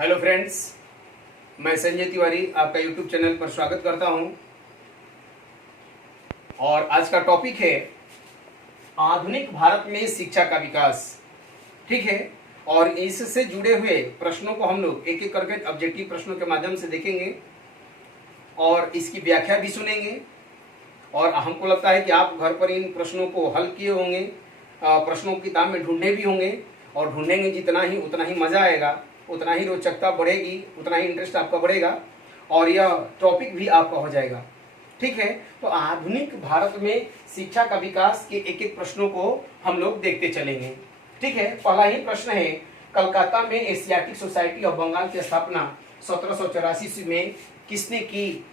Hello friends, मैं संजय तिवारी आपका YouTube channel पर स्वागत करता हूं। और आज का टॉपिक है आधुनिक भारत में शिक्षा का विकास। ठीक है, और इससे जुड़े हुए प्रश्नों को हम लोग एक एक करके ऑब्जेक्टिव प्रश्नों के माध्यम से देखेंगे और इसकी व्याख्या भी सुनेंगे। और हमको लगता है कि आप घर पर इन प्रश्नों को हल किए होंगे, प्रश्नों की किताब में ढूंढे भी होंगे, और ढूंढेंगे जितना ही उतना ही मजा आएगा, उतना ही रोचकता बढ़ेगी, उतना ही इंटरेस्ट आपका बढ़ेगा और यह टॉपिक भी आपका हो जाएगा। ठीक है, तो आधुनिक भारत में शिक्षा का विकास के एक एक प्रश्नों को हम लोग देखते चलेंगे। ठीक है, पहला ही प्रश्न है, कलकत्ता में एशियाटिक सोसाइटी ऑफ बंगाल की स्थापना 1784 में किसने की?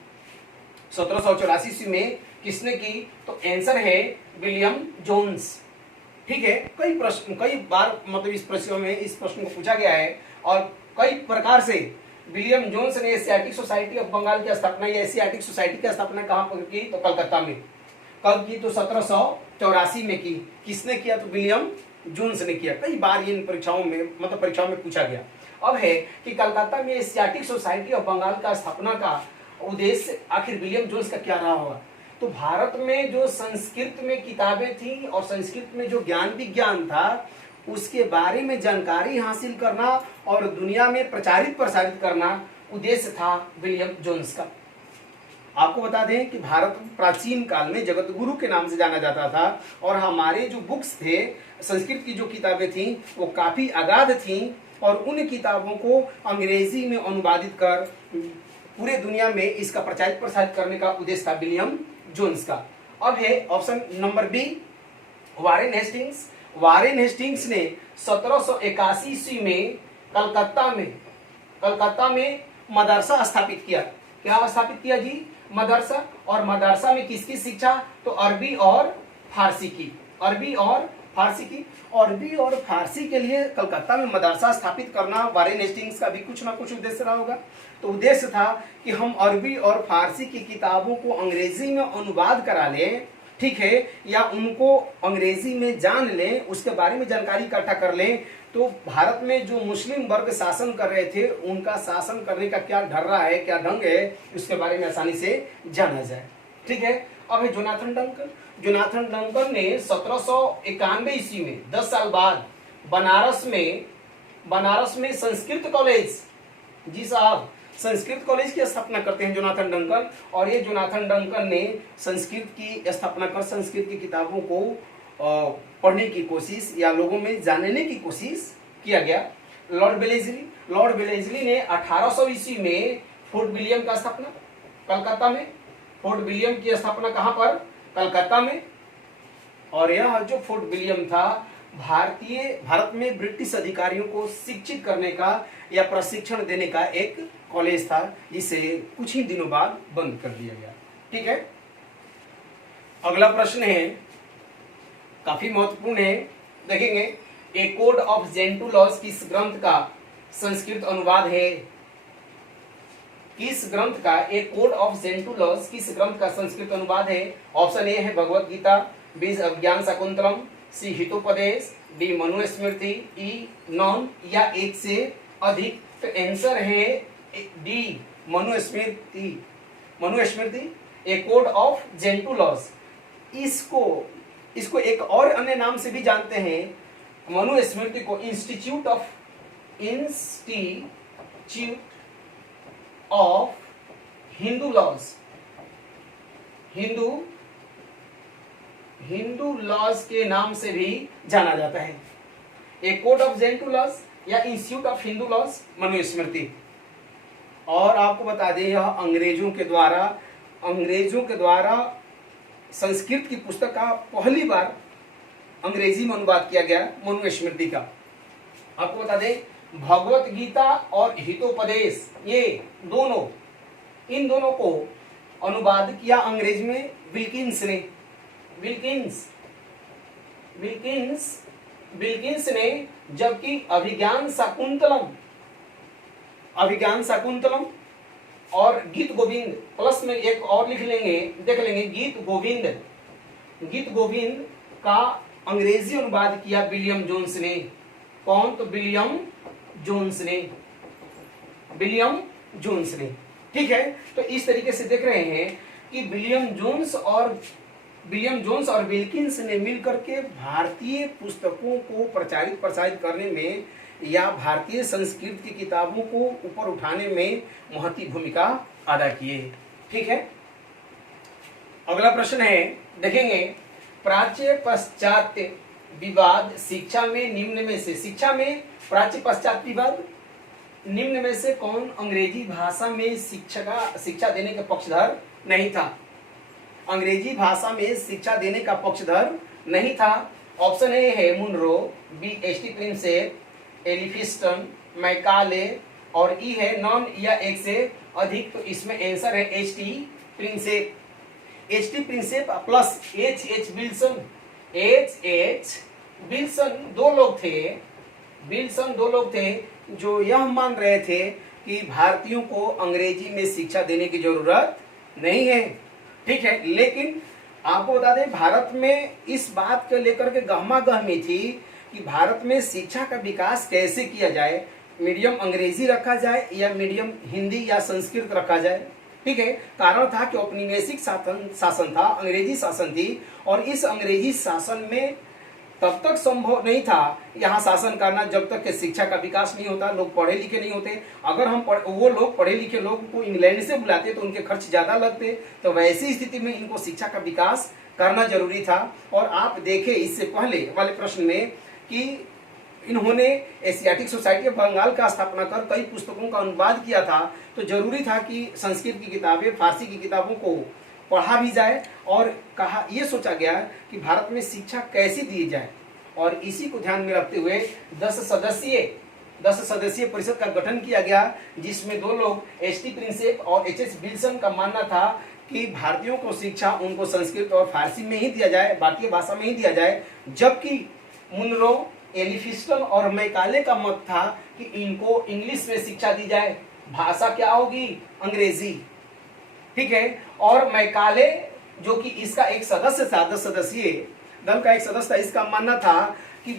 1784 में किसने की? तो आंसर है विलियम जोन्स। ठीक है, कई बार मतलब इस प्रश्न को पूछा गया है और कई प्रकार से विलियम जोन्स ने एशियाटिक सोसाइटी ऑफ बंगाल की स्थापना या एशियाटिक सोसाइटी की स्थापना कहां पर की? तो कलकत्ता में। कब की? तो 1784 में की। किसने किया? तो विलियम जोन्स ने किया। कई बार इन परीक्षाओं में पूछा गया। अब है कि कलकत्ता में एशियाटिक सोसाइटी ऑफ बंगाल का स्थापना का उद्देश्य आखिर विलियम जोन्स का क्या रहा होगा? तो भारत में जो संस्कृत में किताबें थी और संस्कृत में जो ज्ञान विज्ञान था उसके बारे में जानकारी हासिल करना और दुनिया में प्रचारित प्रसारित करना उद्देश्य था विलियम जोन्स का। आपको बता दें कि भारत प्राचीन काल में जगत गुरु के नाम से जाना जाता था और हमारे जो बुक्स थे, संस्कृत की जो किताबें थीं वो काफी अगाध थीं और उन किताबों को अंग्रेजी में अनुवादित कर पूरे दुनिया में इसका प्रचारित प्रसारित करने का उद्देश्य था विलियम जोन्स का। अब है option number B, Warren Hastings. Warren Hastings ने 1781 ईस्वी में कलकत्ता में मदरसा स्थापित किया। क्या स्थापित किया जी? मदरसा। और मदरसा में किसकी शिक्षा? तो अरबी और फारसी की। अरबी और फारसी के लिए कलकत्ता में मदरसा स्थापित करना वारेन हेस्टिंग्स का भी कुछ ना कुछ उद्देश्य रहा होगा। तो उद्देश्य था कि हम अरबी और फारसी की किताबों को अंग्रेजी में अनुवाद करा लें, ठीक है, या उनको अंग्रेजी में जान लें, उसके बारे में जानकारी इकट्ठा कर लें। तो भारत में जो मुस्लिम वर्ग शासन कर रहे थे उनका शासन करने का क्या ढर्रा है, क्या ढंग है, उसके बारे में आसानी से जाना जाए। ठीक है, अब है जोनाथन डंकन। जोनाथन डंकन ने 1791 ईस्वी में 10 साल बाद बनारस में संस्कृत कॉलेज, जी साहब, संस्कृत कॉलेज की स्थापना करते हैं जोनाथन डंकन। और ये जोनाथन डंकन ने संस्कृत की स्थापना कर संस्कृत की किताबों को पढ़ने की कोशिश या लोगों में जानने की कोशिश किया गया। लॉर्ड वेलेस्ली ने 1800 ईस्वी में फोर्ट विलियम का स्थापना कलकत्ता में। फोर्ट विलियम की स्थापना कहां पर? कलकत्ता में। और यह जो फोर्ट विलियम था भारत में ब्रिटिश अधिकारियों को शिक्षित करने का या प्रशिक्षण देने का एक कॉलेज था, जिसे कुछ ही दिनों बाद बंद कर दिया गया। ठीक है, अगला प्रश्न है, काफी महत्वपूर्ण है, देखेंगे। A code of Gentoo laws किस ग्रंथ का संस्कृत अनुवाद है? किस ग्रंथ का? A code of Gentoo laws किस ग्रंथ का संस्कृत अनुवाद है? ऑप्शन ए है Bhagwat Gita, B Abhijnana Shakuntalam, C Hitopadesha, D Manusmriti, E none या एक से अधिक। तो आंसर है D Manusmriti. A code of Gentoo laws, इसको एक और अन्य नाम से भी जानते हैं, मनुस्मृति को इंस्टीट्यूट ऑफ हिंदू लॉज के नाम से भी जाना जाता है। A code of Gentoo laws या institute of Hindu laws, Manusmriti. और आपको बता दें, यह अंग्रेजों के द्वारा संस्कृत की पुस्तक का पहली बार अंग्रेजी में अनुवाद किया गया मनुस्मृति का। आपको बता दें, भगवत गीता और हितोपदेश, ये इन दोनों को अनुवाद किया अंग्रेजी में विल्किंस ने, जबकि अभिज्ञान शाकुंतलम और गीत गोविंद, प्लस में एक और लिख लेंगे, देख लेंगे, गीत गोविंद का अंग्रेजी अनुवाद किया विलियम जोन्स ने। कौन? तो विलियम जोन्स ने। विलियम जोन्स ने। ठीक है, तो इस तरीके से देख रहे हैं कि विलियम जोन्स और विल्किंस ने मिलकर के भारतीय पुस्तकों को प्रसारित करने में या भारतीय संस्कृत की किताबों को ऊपर उठाने में महत्वपूर्ण भूमिका अदा किए। ठीक है, अगला प्रश्न है, देखेंगे, प्राच्य पाश्चात्य विवाद शिक्षा में निम्न में से, शिक्षा में प्राच्य पाश्चात्य विवाद निम्न में से कौन अंग्रेजी भाषा में शिक्षा देने का पक्षधर नहीं था? अंग्रेजी भाषा में शिक्षा देने का पक्षधर नहीं था। ऑप्शन ए है Munro, B HT. Prinsep, Elphinstone, Macaulay, और ई है नॉन या एक से अधिक। तो इसमें आंसर है HT. Prinsep. HT. Prinsep plus HH. Wilson. HH. Wilson दो लोग थे जो यह मान रहे थे कि भारतीयों को अंग्रेजी में शिक्षा देने की जरूरत नहीं है। ठीक है, लेकिन आपको बता दें भारत में इस बात को लेकर के गहमागहमी थी कि भारत में शिक्षा का विकास कैसे किया जाए, मीडियम अंग्रेजी रखा जाए या मीडियम हिंदी या संस्कृत रखा जाए। ठीक है, कारण था कि औपनिवेशिक शासन था, अंग्रेजी शासन थी, और इस अंग्रेजी शासन में तब तक संभव नहीं था यहाँ शासन करना जब तक कि शिक्षा का विकास नहीं होता, लोग पढ़े लिखे नहीं होते। अगर हम वो लोग पढ़े लिखे लोग को इंग्लैंड से बुलाते तो उनके खर्च ज्यादा लगते, तो वैसी स्थिति में इनको शिक्षा का विकास करना जरूरी था। और आप देखें इससे पहले वाले प्रश्न में कि इन्होंने एशियाटिक सोसाइटी ऑफ बंगाल का स्थापना कर कई पुस्तकों का अनुवाद किया था, तो जरूरी था कि संस्कृत की किताबें, फारसी की किताबों को पढ़ा भी जाए। और कहा यह सोचा गया कि भारत में शिक्षा कैसे दी जाए, और इसी को ध्यान में रखते हुए 10 सदस्यीय परिषद का गठन किया गया, जिसमें दो लोग एच.टी. प्रिंसेप और एच.एच. विल्सन का मानना था कि भारतीयों को शिक्षा उनको संस्कृत और फारसी में ही दिया जाए, भारतीय भाषा में ही दिया जाए, जबकि मुनरो, एलिफिस्टन और मैकाले का मत था कि इनको इंग्लिश में शिक्षा दी जाए, भाषा क्या होगी? अंग्रेजी। ठीक है, और मैकाले जो कि इसका एक सदस्य था, 10 सदस्यीय दल का एक सदस्य था, इसका मानना था कि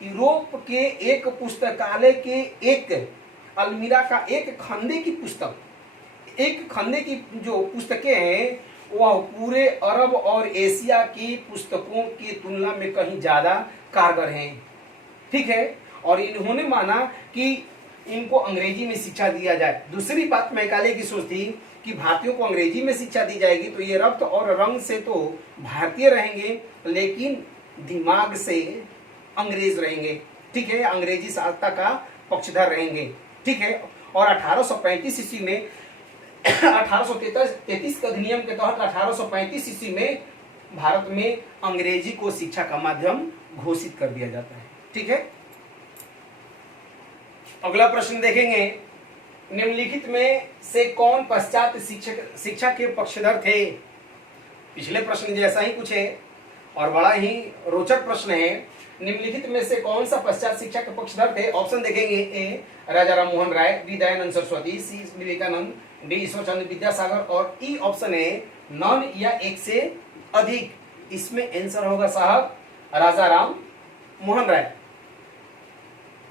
यूरोप के एक पुस्तकालय के एक अलमीरा का एक खंडे की जो पुस्तकें हैं वह पूरे अरब और एशिया की पुस्तकों की तुलना में कहीं ज्यादा कारगर हैं। ठीक है, और इन्होंने माना कि इनको अंग्रेजी में शिक्षा दिया जाए। दूसरी बात मैकाले की सोच थी कि भारतीयों को अंग्रेजी में शिक्षा दी जाएगी तो ये रक्त और रंग से तो भारतीय रहेंगे, लेकिन दिमाग से अंग्रेज रहेंगे। ठीक है, अंग्रेजी साक्षरता का पक्षधर रहेंगे। ठीक है, और 1835 ईस्वी में 1833 के अधिनियम के तहत 1835 ईस्वी में भारत में अंग्रेजी को शिक्षा का माध्यम घोषित कर दिया जाता है। ठीक है, अगला प्रश्न देखेंगे, निम्नलिखित में से कौन पाश्चात्य शिक्षा के पक्षधर थे? पिछले प्रश्न जैसा ही कुछ है और बड़ा ही रोचक प्रश्न है। निम्नलिखित में से कौन सा पश्चात शिक्षा के पक्षधर थे? ऑप्शन देखेंगे, ए राजा राम मोहन राय, बी दयानंद सरस्वती, सी विवेकानंद, डी ईश्वरचंद्र विद्यासागर, और ई ऑप्शन है नॉन या एक से अधिक। इसमें आंसर होगा साहब राजा राम मोहन राय।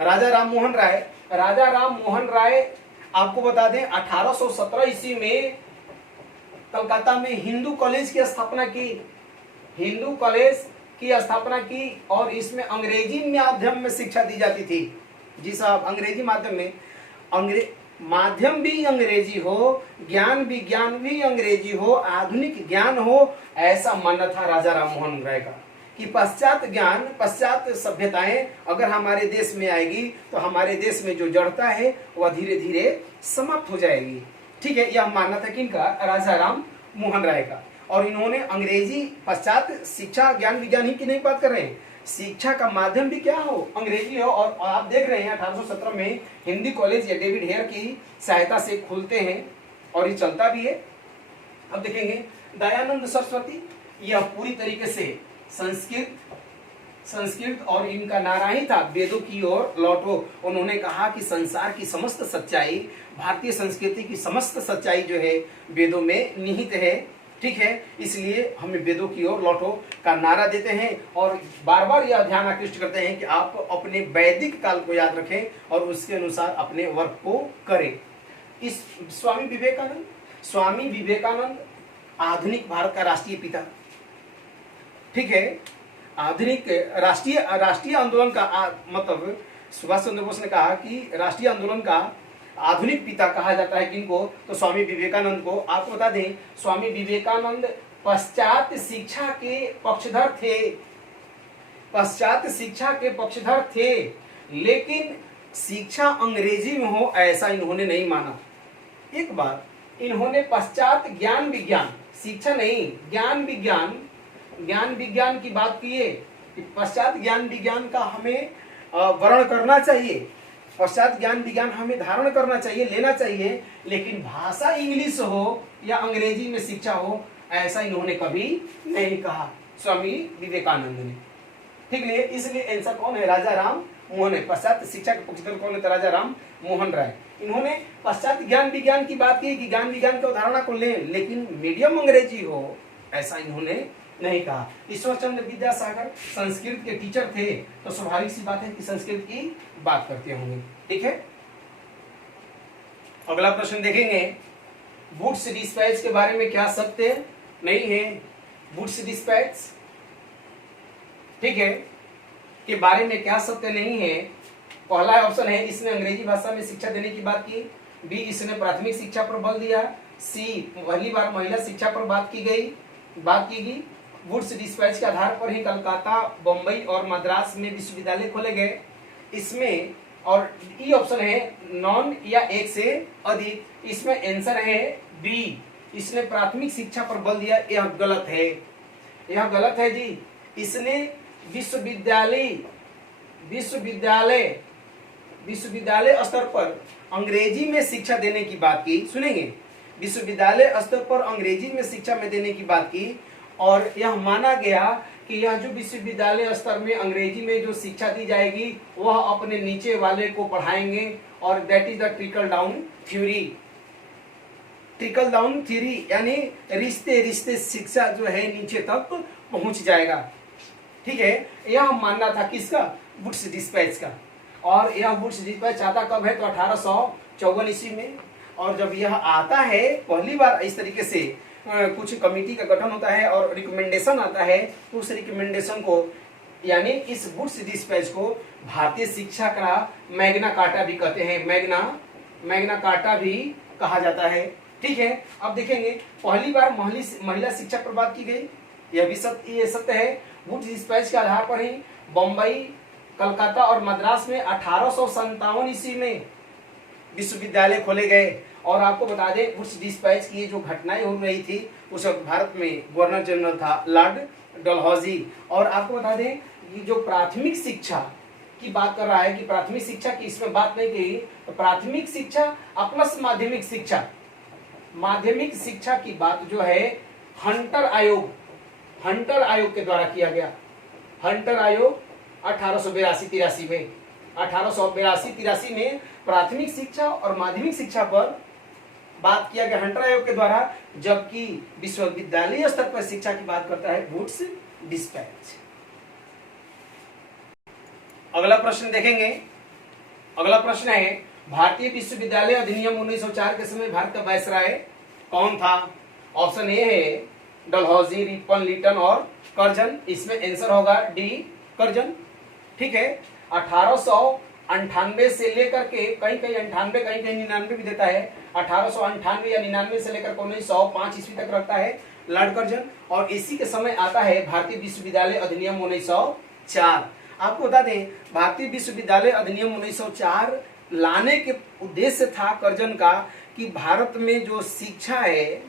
राजा राम मोहन राय आपको बता दें 1817 ईस्वी में कलकत्ता में हिंदू कॉलेज की स्थापना की, और इसमें अंग्रेजी माध्यम में शिक्षा दी जाती थी। जी साहब, अंग्रेजी माध्यम में, माध्यम भी अंग्रेजी हो, ज्ञान विज्ञान भी अंग्रेजी हो, आधुनिक ज्ञान हो, ऐसा मानना था राजा राम मोहन राय का कि पश्चात सभ्यताएं अगर हमारे देश में आएगी तो हमारे देश में जो जड़ता है वह धीरे धीरे समाप्त हो जाएगी। ठीक है, यह मानना था किनका? राजा राम मोहन राय का। और इन्होंने अंग्रेजी पश्चात शिक्षा ज्ञान विज्ञान ही की नहीं बात कर रहे हैं, शिक्षा का माध्यम भी क्या हो? अंग्रेजी हो। और आप देख रहे हैं 1817 में हिंदी कॉलेज या डेविड हेयर की सहायता से खुलते हैं और ये चलता भी है। अब देखेंगे दयानंद सरस्वती, यह पूरी तरीके से संस्कृत और इनका नारा ही था वेदों की ओर लौटो। उन्होंने कहा कि संसार की समस्त सच्चाई, भारतीय संस्कृति की समस्त सच्चाई जो है वेदों में निहित है। ठीक है, इसलिए हमें वेदों की ओर लौटो का नारा देते हैं और बार बार यह ध्यान आकृष्ट करते हैं कि आप अपने वैदिक काल को याद रखें और उसके अनुसार अपने वर्क को करें। इस स्वामी विवेकानंद आधुनिक भारत का राष्ट्रीय पिता, ठीक है, आधुनिक राष्ट्रीय आंदोलन का मतलब सुभाष चंद्र बोस ने कहा कि राष्ट्रीय आंदोलन का आधुनिक पिता कहा जाता है किनको, तो स्वामी विवेकानंद को। आपको बता दें, स्वामी विवेकानंद पाश्चात्य शिक्षा के पक्षधर थे, लेकिन शिक्षा अंग्रेजी में हो ऐसा इन्होंने नहीं माना। एक बार इन्होंने पश्चात ज्ञान विज्ञान, शिक्षा नहीं ज्ञान विज्ञान की बात की है कि पश्चात ज्ञान विज्ञान का हमें वर्ण करना चाहिए, पश्चात ज्ञान विज्ञान हमें धारण करना चाहिए, लेना चाहिए, लेकिन भाषा इंग्लिश हो या अंग्रेजी में शिक्षा हो ऐसा इन्होंने कभी नहीं कहा, स्वामी विवेकानंद ने। ठीक है, इसलिए आंसर कौन है? राजा राम मोहन है। पश्चात शिक्षा के पक्षधर कौन है? राजा राम मोहन राय। इन्होंने पश्चात ज्ञान विज्ञान की बात की कि ज्ञान विज्ञान की अवधारणा को लें, लेकिन मीडियम अंग्रेजी हो ऐसा इन्होंने नहीं कहा। ईश्वरचंद्र विद्यासागर संस्कृत के टीचर थे, तो स्वाभाविक सी बात है कि संस्कृत की बात करते होंगे। ठीक है, अगला प्रश्न देखेंगे, वुड्स डिस्पैच के बारे में क्या सत्य नहीं है? वुड्स डिस्पैच, ठीक है, के बारे में क्या सत्य नहीं है? पहला ऑप्शन है, इसने अंग्रेजी भाषा में शिक्षा देने की बात की। बी, इसने प्राथमिक शिक्षा पर बल दिया। सी, पहली बार महिला शिक्षा पर बात की गई। वुड्स डिस्पैच के आधार पर ही कलकत्ता, बम्बई और मद्रास में विश्वविद्यालय खोले गए। इसमें और ई ऑप्शन है नॉन या एक से अधिक। इसमें आंसर है बी, इसने प्राथमिक शिक्षा पर बल दिया। यह गलत है जी। इसने विश्वविद्यालय स्तर पर अंग्रेजी में शिक्षा देने की बात की। सुनेंगे, विश्वविद्यालय स्तर पर अंग्रेजी में शिक्षा में देने की बात की, और यह माना गया कि यह जो विश्वविद्यालय स्तर में अंग्रेजी में जो शिक्षा दी जाएगी वह अपने नीचे वाले को पढ़ाएंगे, और that is the trickle down theory, यानी रिश्ते शिक्षा जो है नीचे तक पहुंच जाएगा। ठीक है, यह मानना था किसका? वुड्स डिस्पैच का। और यह वुड्स डिस्पैच आता कब है? तो 1854 ईस्वी में। और जब यह आता है पहली बार इस तरीके से कुछ कमेटी का गठन होता है और रिकमेंडेशन आता है, तो उस रिकमेंडेशन को यानी इस वुड्स डिस्पैच को भारतीय शिक्षा का मैग्ना कार्टा भी कहते हैं, मैग्ना कार्टा भी कहा जाता है। ठीक है, अब देखेंगे, पहली बार महिला शिक्षा पर बात की गई, यह भी सत्य है। वुड्स डिस्पैच के आधार पर ही बम्बई, कलकत्ता और मद्रास में 1857 ईस्वी में विश्वविद्यालय खोले गए। और आपको बता दें, वुड्स डिस्पैच की जो घटनाएं हो रही थी उस वक्त भारत में गवर्नर जनरल था लॉर्ड डलहौजी। और आपको बता दें, ये जो प्राथमिक शिक्षा की बात कर रहा है कि प्राथमिक शिक्षा की इसमें बात नहीं की, तो प्राथमिक शिक्षा प्लस माध्यमिक शिक्षा की बात जो है हंटर आयोग के द्वारा किया गया। हंटर आयोग 1882-83 में 1882-83 में प्राथमिक शिक्षा और माध्यमिक शिक्षा पर बात किया गया हंटर आयोग के द्वारा, जबकि विश्वविद्यालय स्तर पर शिक्षा की बात करता है वुड्स डिस्पैच। अगला प्रश्न देखेंगे, अगला प्रश्न है, भारतीय विश्वविद्यालय अधिनियम 1904 के समय भारत का वायसराय कौन था? ऑप्शन ए है डलहौजी, रिपन, लिटन और कर्जन। इसमें आंसर होगा डी, कर्जन। ठीक है, 1898 से लेकर के कहीं 98 कहीं 99 भी देता है, 1898 या 99 से लेकर 1905 ईस्वी तक रखता है लॉर्ड कर्जन। और इसी के समय आता है भारतीय विश्वविद्यालय अधिनियम 1904। आपको बता दें, भारतीय विश्वविद्यालय अधिनियम 1904 लाने के उद्देश्य था कर्जन का कि भारत में जो शिक्षा है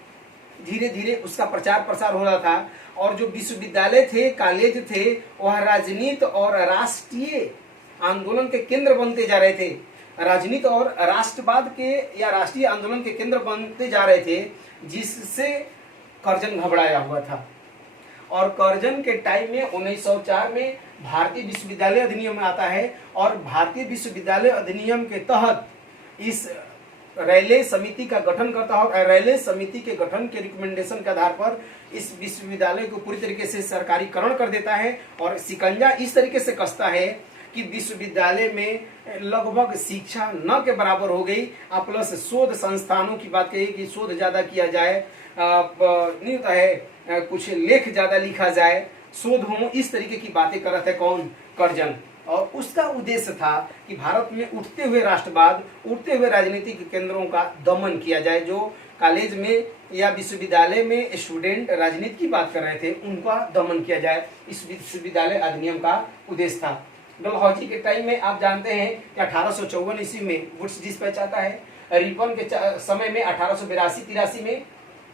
धीरे धीरे उसका प्रचार प्रसार हो रहा था, और जो विश्वविद्यालय थे, कॉलेज थे, वह राजनीति और राष्ट्रीय आंदोलन के केंद्र बनते जा रहे थे। राजनीति और राष्ट्रवाद के या राष्ट्रीय आंदोलन के केंद्र बनते जा रहे थे, जिससे कर्जन घबराया हुआ था। और कर्जन के टाइम में 1904 में भारतीय विश्वविद्यालय अधिनियम आता है, और भारतीय विश्वविद्यालय अधिनियम के तहत इस रैले समिति का गठन करता है और रैले समिति के गठन के रिकमेंडेशन के आधार पर इस विश्वविद्यालय को पूरी तरीके से सरकारीकरण कर देता है और शिकंजा इस तरीके से कसता है कि विश्वविद्यालय में लगभग शिक्षा न के बराबर हो गई। प्लस शोध संस्थानों की बात कही कि शोध ज्यादा किया जाए, नहीं होता है कुछ लेख ज्यादा लिखा जाए, शोध हो, इस तरीके की बातें कर रहे थे कौन? कर्जन। और उसका उद्देश्य था कि भारत में उठते हुए राष्ट्रवाद, उठते हुए राजनीतिक केंद्रों का दमन किया जाए। जो कॉलेज में या विश्वविद्यालय में स्टूडेंट राजनीति की बात कर रहे थे उनका दमन किया जाए, इस विश्वविद्यालय अधिनियम का उद्देश्य था। डलहौजी के टाइम में आप जानते हैं कि 1854 ईस्वी में वुड्स डिस्पैच आता है। रिपन के समय में 1882-83 में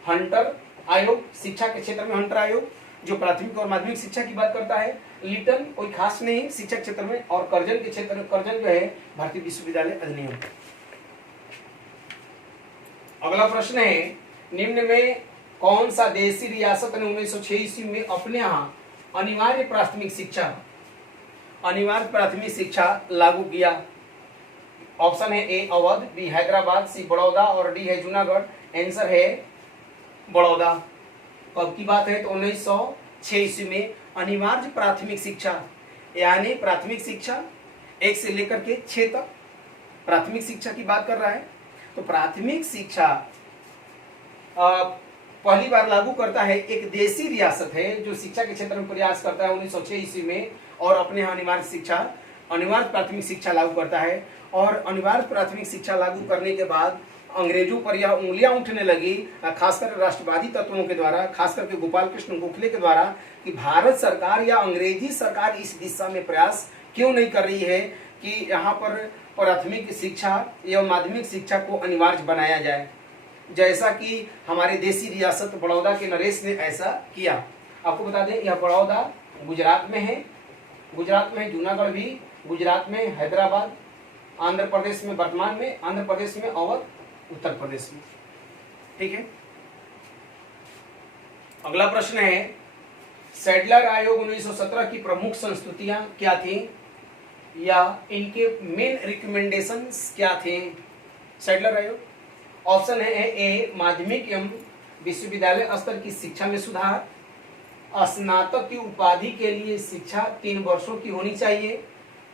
हंटर आयोग, शिक्षा के क्षेत्र में हंटर आयोग जो प्राथमिक और माध्यमिक शिक्षा की बात करता है। लिटन कोई खास नहीं शिक्षा क्षेत्र में, और कर्जन के क्षेत्र में, कर्जन जो है भारतीय विश्वविद्यालय अधिनियम। अगला प्रश्न है, निम्न में कौन सा देशी रियासत ने 1906 ईस्वी में अपने यहाँ अनिवार्य प्राथमिक शिक्षा लागू किया? ऑप्शन है ए अवध, बी हैदराबाद, सी बड़ौदा और डी है जूनागढ़। आंसर है बड़ौदा। कब की बात है? तो 1906 ईस्वी में अनिवार्य प्राथमिक शिक्षा, यानी प्राथमिक शिक्षा 1 से लेकर के 6 तक प्राथमिक शिक्षा की बात कर रहा है। तो प्राथमिक शिक्षा पहली बार लागू करता है एक देशी रियासत है जो शिक्षा के क्षेत्र में प्रयास करता है 1906 ईस्वी में, और अपने यहाँ अनिवार्य प्राथमिक शिक्षा लागू करता है। और अनिवार्य प्राथमिक शिक्षा लागू करने के बाद अंग्रेजों पर यह उंगलियां उठने लगी, खासकर राष्ट्रवादी तत्वों के द्वारा, खास करके गोपाल कृष्ण गोखले के द्वारा, कि भारत सरकार या अंग्रेजी सरकार इस दिशा में प्रयास क्यों नहीं कर रही है कि यहाँ पर प्राथमिक शिक्षा एवं माध्यमिक शिक्षा को अनिवार्य बनाया जाए, जैसा कि हमारे देशी रियासत बड़ौदा के नरेश ने ऐसा किया। आपको बता दें यह बड़ौदा गुजरात में है, जूनागढ़ भी गुजरात में, हैदराबाद आंध्र प्रदेश में, वर्तमान में आंध्र प्रदेश में, अवध उत्तर प्रदेश में। ठीक है। अगला प्रश्न है, सैडलर आयोग 1917 की प्रमुख संस्तुतियां क्या थी या इनके मेन रिकमेंडेशंस क्या थे? सैडलर आयोग, ऑप्शन है ए माध्यमिक एवं विश्वविद्यालय स्तर की शिक्षा में सुधार, स्नातक की उपाधि के लिए शिक्षा 3 वर्षों की होनी चाहिए,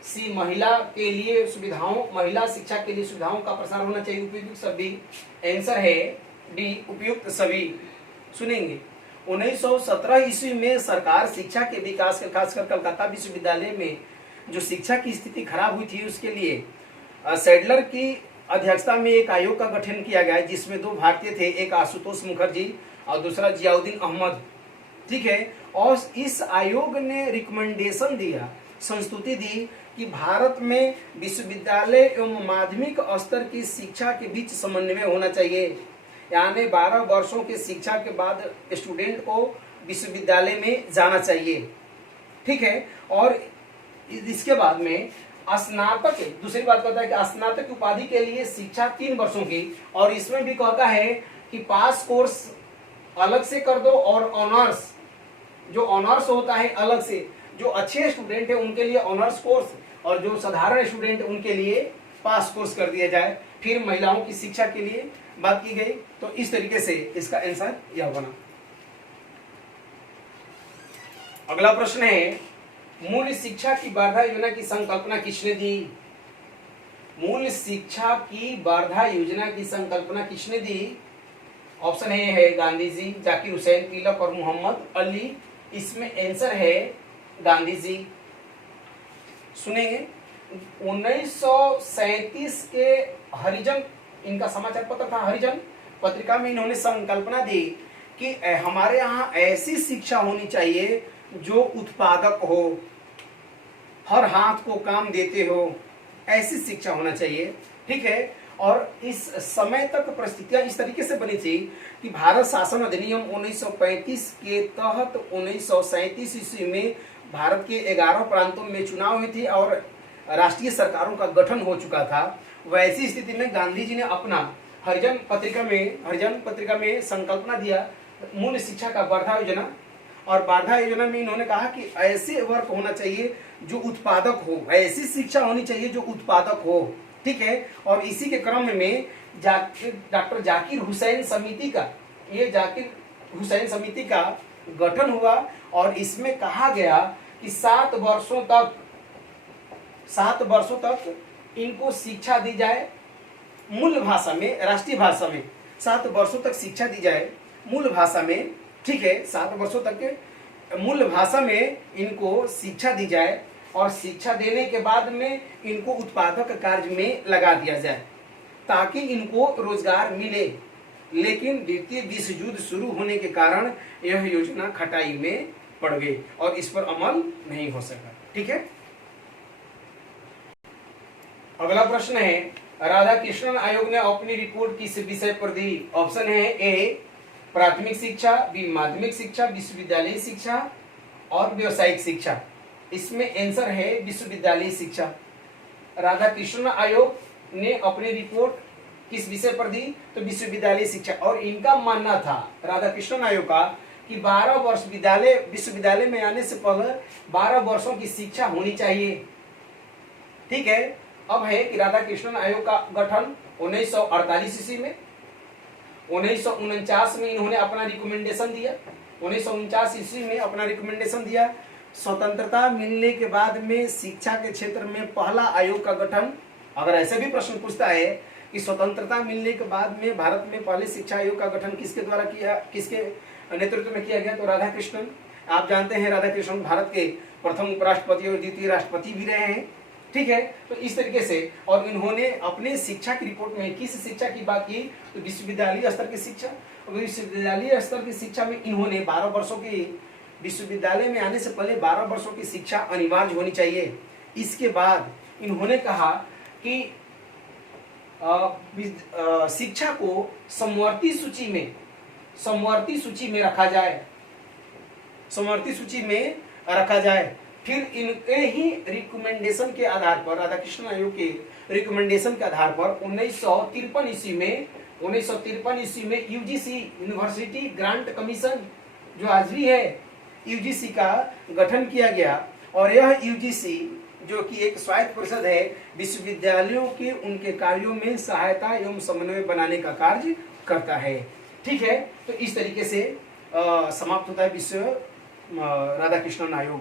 सी महिला शिक्षा के लिए सुविधाओं का प्रसार होना चाहिए, उपयुक्त सभी। आंसर है डी उपयुक्त सभी। सुनेंगे 1917 ईस्वी में सरकार शिक्षा के विकास के, खासकर कलकत्ता विश्वविद्यालय में जो शिक्षा की स्थिति खराब हुई थी उसके लिए सैडलर की अध्यक्षता में एक आयोग का गठन किया गया, जिसमें 2 भारतीय थे, एक आशुतोष मुखर्जी और दूसरा जियाउद्दीन अहमद। ठीक है। और इस आयोग ने रिकमेंडेशन दिया, संस्तुति दी कि भारत में विश्वविद्यालय एवं माध्यमिक स्तर की शिक्षा के बीच समन्वय होना चाहिए, यानी 12 वर्षों की शिक्षा के बाद स्टूडेंट को विश्वविद्यालय में जाना चाहिए। ठीक है। और इसके बाद में स्नातक, दूसरी बात कहता है कि स्नातक उपाधि के लिए शिक्षा 3 वर्षों की, और इसमें भी कहता है कि पास कोर्स अलग से कर दो और ऑनर्स, जो ऑनर्स होता है अलग से, जो अच्छे स्टूडेंट है उनके लिए ऑनर्स कोर्स और जो साधारण स्टूडेंट उनके लिए पास कोर्स कर दिया जाए। फिर महिलाओं की शिक्षा के लिए बात की गई। तो इस तरीके से इसका आंसर यह बना। अगला प्रश्न है, मूल शिक्षा की वार्धा योजना की संकल्पना किसने दी? मूल शिक्षा की वार्धा योजना की संकल्पना किसने दी? ऑप्शन ए है गांधी जी, जाकिर हुसैन, तिलक और मोहम्मद अली। इसमें आंसर है गांधी जी। सुनेंगे 1937 के हरिजन, इनका समाचार पत्र था हरिजन, पत्रिका में इन्होंने संकल्पना दी कि हमारे यहाँ ऐसी शिक्षा होनी चाहिए जो उत्पादक हो, हर हाथ को काम देते हो, ऐसी शिक्षा होना चाहिए। ठीक है। और इस समय तक परिस्थितियां इस तरीके से बनी थी कि भारत शासन अधिनियम 1935 के तहत 1937 ईस्वी में भारत के 11 प्रांतों में चुनाव हुई थी और राष्ट्रीय सरकारों का गठन हो चुका था। वैसी स्थिति में गांधी जी ने अपना हरिजन पत्रिका में संकल्पना दिया मूल शिक्षा का वार्धा योजना, और वार्धा योजना में इन्होंने कहा कि ऐसे वर्क होना चाहिए जो उत्पादक हो, ऐसी शिक्षा होनी चाहिए जो उत्पादक हो। ठीक है। और इसी के क्रम में डॉक्टर जाकिर हुसैन समिति का, ये जाकिर हुसैन समिति का गठन हुआ और इसमें कहा गया कि 7 वर्षों तक इनको शिक्षा दी जाए मूल भाषा में, राष्ट्रीय भाषा में। 7 वर्षों तक शिक्षा दी जाए मूल भाषा में, ठीक है। 7 वर्षों तक मूल भाषा में इनको शिक्षा दी जाए और शिक्षा देने के बाद में इनको उत्पादक कार्य में लगा दिया जाए ताकि इनको रोजगार मिले। लेकिन द्वितीय विश्व युद्ध शुरू होने के कारण यह योजना खटाई में पड़ गई और इस पर अमल नहीं हो सका, ठीक है। अगला प्रश्न है, राधा कृष्णन आयोग ने अपनी रिपोर्ट किस विषय पर दी? ऑप्शन है ए प्राथमिक शिक्षा, बी माध्यमिक शिक्षा, विश्वविद्यालय शिक्षा और व्यावसायिक शिक्षा। इसमें आंसर है विश्वविद्यालय शिक्षा। राधा कृष्णन आयोग ने अपनी रिपोर्ट किस विषय पर दी? तो विश्वविद्यालय शिक्षा। और इनका मानना था राधा कृष्णन आयोग का कि 12 वर्ष विश्वविद्यालय में आने से पहले 12 वर्षों की शिक्षा होनी चाहिए, ठीक है। अब है कि राधा कृष्णन आयोग का गठन 1948 ईस्वी में, 1949 में इन्होंने अपना रिकमेंडेशन दिया, 1949 ईस्वी में अपना रिकमेंडेशन दिया। स्वतंत्रता मिलने के बाद में शिक्षा के क्षेत्र में पहला आयोग का गठन। अगर ऐसे भी प्रश्न पूछता है कि स्वतंत्रता मिलने के बाद में भारत में पहले शिक्षा आयोग का गठन किसके द्वारा किया, किसके नेतृत्व में किया गया? तो राधा कृष्णन। आप जानते हैं राधा कृष्णन भारत के प्रथम उपराष्ट्रपति और द्वितीय राष्ट्रपति भी रहे हैं, ठीक है। तो इस तरीके से, और इन्होंने अपने शिक्षा की रिपोर्ट में किस शिक्षा की बात की? तो विश्वविद्यालय स्तर की शिक्षा। विश्वविद्यालय स्तर की शिक्षा में इन्होंने 12 वर्षों की, विश्वविद्यालय में आने से पहले 12 वर्षों की शिक्षा अनिवार्य होनी चाहिए। इसके बाद इन्होंने कहा कि शिक्षा को समवर्ती सूची में रखा जाए। फिर इनके ही रिकमेंडेशन के आधार पर, राधा कृष्णन आयोग के रिकमेंडेशन के आधार पर 1953 ईस्वी में यूजीसी, यूनिवर्सिटी ग्रांट कमीशन, जो आज भी है, यूजीसी का गठन किया गया। और यह यूजीसी जो कि एक स्वायत्त परिषद है, विश्वविद्यालयों के उनके कार्यों में सहायता एवं समन्वय बनाने का कार्य करता है, ठीक है। तो इस तरीके से समाप्त होता है राधा कृष्णन आयोग।